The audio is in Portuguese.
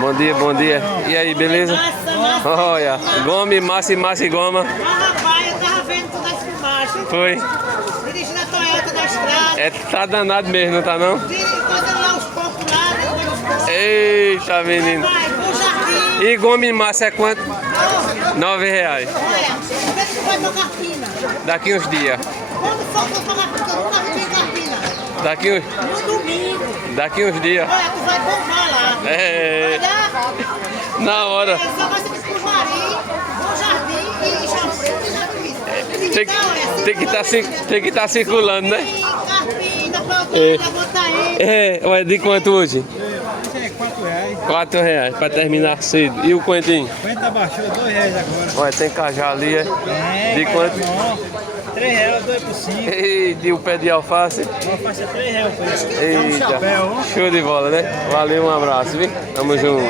Bom dia, bom dia. E aí, beleza? Olha, gome, massa e goma. Rapaz, eu tava vendo todas as filmagens. Foi. Dirigindo a Toyota da estrada. É, tá danado mesmo, não tá não? Fazendo lá os copos lá, derrubando os copos. Eita, menino. Vai, pro jardim. E gome e massa é quanto? R$9. Olha, vê se tu vai pra Carpina. Daqui uns dias. Quando for pra Carpina, eu nunca fui em Carpina. No domingo. Daqui uns dias. Olha, tu vai bombar lá. É, Olha, na hora. só vai ser pro Marim, Bom Jardim e Chapéu e Jardim. Tem que estar circulando, né? Carpina, É. Plantona, Botaína. É, ué, de quanto hoje? É R$4. R$4 pra terminar cedo. E o coentinho? Quanto tá baixando? R$2 agora. Ué, tem cajá ali, é? De cara, quanto? não. R$3, 2 por 5. E o pé de alface? Uma faixa R$3 por isso. Eita, show de bola, né? Valeu, um abraço, viu? Tamo junto.